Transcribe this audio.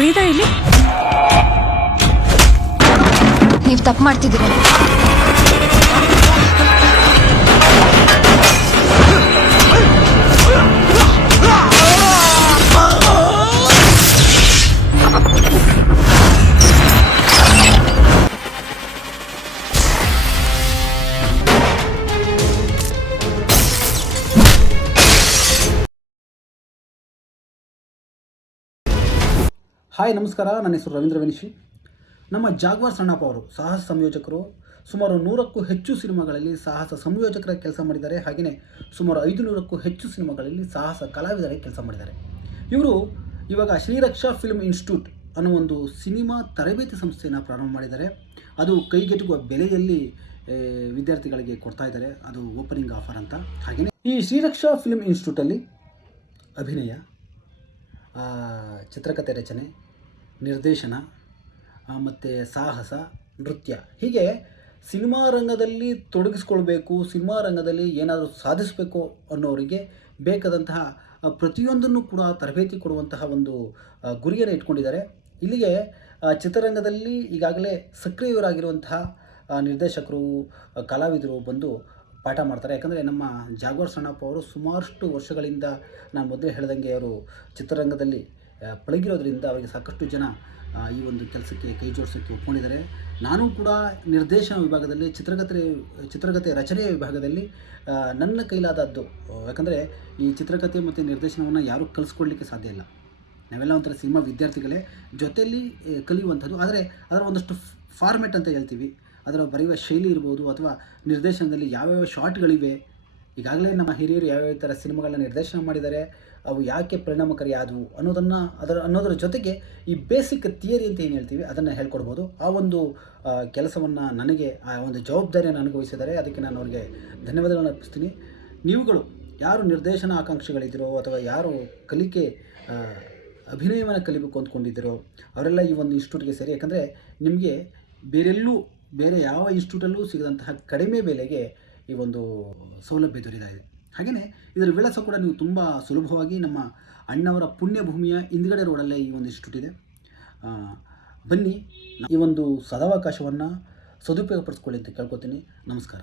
ವೇದ ಇಲ್ಲಿ ನೀವು ತಪ್ಪು ಮಾಡ್ತಿದ್ದೀರ. ಹಾಯ್ ನಮಸ್ಕಾರ, ನನ್ನ ಹೆಸರು ರವೀಂದ್ರ ವೆನಿಶಿ. ನಮ್ಮ ಜಾಗ್ವಾರ್ ಸಣ್ಣಪ್ಪ ಅವರು ಸಾಹಸ ಸಂಯೋಜಕರು. ಸುಮಾರು 100ಕ್ಕೂ ಹೆಚ್ಚು ಸಿನಿಮಾಗಳಲ್ಲಿ ಸಾಹಸ ಸಂಯೋಜಕರ ಕೆಲಸ ಮಾಡಿದ್ದಾರೆ. ಹಾಗೆಯೇ ಸುಮಾರು 500ಕ್ಕೂ ಹೆಚ್ಚು ಸಿನಿಮಾಗಳಲ್ಲಿ ಸಾಹಸ ಕಲಾವಿದರಾಗಿ ಕೆಲಸ ಮಾಡಿದ್ದಾರೆ. ಇವರು ಇವಾಗ ಶ್ರೀರಕ್ಷಾ ಫಿಲ್ಮ್ ಇನ್ಸ್ಟಿಟ್ಯೂಟ್ ಅನ್ನೋ ಒಂದು ಸಿನಿಮಾ ತರಬೇತಿ ಸಂಸ್ಥೆಯನ್ನು ಪ್ರಾರಂಭ ಮಾಡಿದ್ದಾರೆ. ಅದು ಕೈಗೆಟುಕುವ ಬೆಲೆಯಲ್ಲಿ ವಿದ್ಯಾರ್ಥಿಗಳಿಗೆ ಕೊಡ್ತಾ ಇದ್ದಾರೆ. ಅದು ಓಪನಿಂಗ್ ಆಫರ್ ಅಂತ. ಹಾಗೆಯೇ ಈ ಶ್ರೀರಕ್ಷಾ ಫಿಲ್ಮ್ ಇನ್ಸ್ಟಿಟ್ಯೂಟಲ್ಲಿ ಅಭಿನಯ, ಚಿತ್ರಕಥೆ ರಚನೆ, ನಿರ್ದೇಶನ ಮತ್ತು ಸಾಹಸ, ನೃತ್ಯ, ಹೀಗೆ ಸಿನಿಮಾ ರಂಗದಲ್ಲಿ ತೊಡಗಿಸ್ಕೊಳ್ಬೇಕು, ಸಿನಿಮಾ ರಂಗದಲ್ಲಿ ಏನಾದರೂ ಸಾಧಿಸಬೇಕು ಅನ್ನೋರಿಗೆ ಬೇಕಾದಂತಹ ಪ್ರತಿಯೊಂದನ್ನು ಕೂಡ ತರಬೇತಿ ಕೊಡುವಂತಹ ಒಂದು ಗುರಿಯನ್ನು ಇಟ್ಕೊಂಡಿದ್ದಾರೆ. ಇಲ್ಲಿಗೆ ಚಿತ್ರರಂಗದಲ್ಲಿ ಈಗಾಗಲೇ ಸಕ್ರಿಯರಾಗಿರುವಂತಹ ನಿರ್ದೇಶಕರು, ಕಲಾವಿದರು ಬಂದು ಪಾಠ ಮಾಡ್ತಾರೆ. ಯಾಕಂದರೆ ನಮ್ಮ ಜಾಗ್ವಾರ್ ಸಣ್ಣಪ್ಪ ಅವರು ಸುಮಾರಷ್ಟು ವರ್ಷಗಳಿಂದ, ನಾನು ಮೊದಲೇ ಹೇಳ್ದಂಗೆ, ಅವರು ಚಿತ್ರರಂಗದಲ್ಲಿ ಪಳಗಿರೋದ್ರಿಂದ ಅವರಿಗೆ ಸಾಕಷ್ಟು ಜನ ಈ ಒಂದು ಕೆಲಸಕ್ಕೆ ಕೈ ಜೋಡಿಸೋಕ್ಕೆ ಒಪ್ಕೊಂಡಿದ್ದಾರೆ. ನಾನು ಕೂಡ ನಿರ್ದೇಶನ ವಿಭಾಗದಲ್ಲಿ, ಚಿತ್ರಕಥೆ ರಚನೆಯ ವಿಭಾಗದಲ್ಲಿ ನನ್ನ ಕೈಲಾದದ್ದು. ಯಾಕಂದರೆ ಈ ಚಿತ್ರಕಥೆ ಮತ್ತು ನಿರ್ದೇಶನವನ್ನು ಯಾರೂ ಕಲಿಸ್ಕೊಡ್ಲಿಕ್ಕೆ ಸಾಧ್ಯ ಇಲ್ಲ. ನಾವೆಲ್ಲ ಒಂಥರ ಸಿನಿಮಾ ವಿದ್ಯಾರ್ಥಿಗಳೇ ಜೊತೆಯಲ್ಲಿ ಕಲಿಯುವಂಥದ್ದು. ಆದರೆ ಅದರ ಒಂದಷ್ಟು ಫಾರ್ಮೆಟ್ ಅಂತ ಹೇಳ್ತೀವಿ, ಅದರ ಬರೆಯುವ ಶೈಲಿ ಇರ್ಬೋದು, ಅಥವಾ ನಿರ್ದೇಶನದಲ್ಲಿ ಯಾವ್ಯಾವ ಶಾರ್ಟ್ಗಳಿವೆ, ಈಗಾಗಲೇ ನಮ್ಮ ಹಿರಿಯರು ಯಾವ್ಯಾವ ಥರ ಸಿನಿಮಾಗಳನ್ನ ನಿರ್ದೇಶನ ಮಾಡಿದ್ದಾರೆ, ಅವು ಯಾಕೆ ಪರಿಣಾಮಕಾರಿ ಆದವು ಅನ್ನೋದರ ಜೊತೆಗೆ ಈ ಬೇಸಿಕ್ ಥಿಯರಿ ಅಂತ ಏನು ಹೇಳ್ತೀವಿ ಅದನ್ನು ಹೇಳ್ಕೊಡ್ಬೋದು. ಆ ಒಂದು ಕೆಲಸವನ್ನು ನನಗೆ, ಆ ಒಂದು ಜವಾಬ್ದಾರಿಯನ್ನು ಅನುಭವಿಸಿದ್ದಾರೆ. ಅದಕ್ಕೆ ನಾನು ಅವರಿಗೆ ಧನ್ಯವಾದಗಳನ್ನು ಅರ್ಪಿಸ್ತೀನಿ. ನೀವುಗಳು ಯಾರು ನಿರ್ದೇಶನ ಆಕಾಂಕ್ಷಿಗಳಿದ್ದೀರೋ, ಅಥವಾ ಯಾರು ಕಲಿಕೆ ಅಭಿನಯವನ್ನು ಕಲಿಬೇಕು ಅಂದ್ಕೊಂಡಿದ್ದೀರೋ, ಅವರೆಲ್ಲ ಈ ಒಂದು ಇನ್ಸ್ಟಿಟ್ಯೂಟ್ಗೆ ಸೇರಿ. ಯಾಕಂದರೆ ನಿಮಗೆ ಬೇರೆ ಯಾವ ಇನ್ಸ್ಟಿಟ್ಯೂಟಲ್ಲೂ ಸಿಗದಂತಹ ಕಡಿಮೆ ಬೆಲೆಗೆ ಈ ಒಂದು ಸೌಲಭ್ಯ ದೊರೀತಾ ಇದೆ. ಹಾಗೆಯೇ ಇದರ ವಿಳಾಸ ಕೂಡ ನೀವು ತುಂಬ ಸುಲಭವಾಗಿ, ನಮ್ಮ ಅಣ್ಣವರ ಪುಣ್ಯಭೂಮಿಯ ಹಿಂದ್ಗಡೆ ರೋಡಲ್ಲೇ ಈ ಒಂದು ಇನ್ಸ್ಟಿಟ್ಯೂಟ್ ಇದೆ. ಬನ್ನಿ, ಈ ಒಂದು ಸದಾವಕಾಶವನ್ನು ಸದುಪಯೋಗಪಡಿಸ್ಕೊಳ್ಳಿ ಅಂತ ಕೇಳ್ಕೊತೀನಿ. ನಮಸ್ಕಾರ.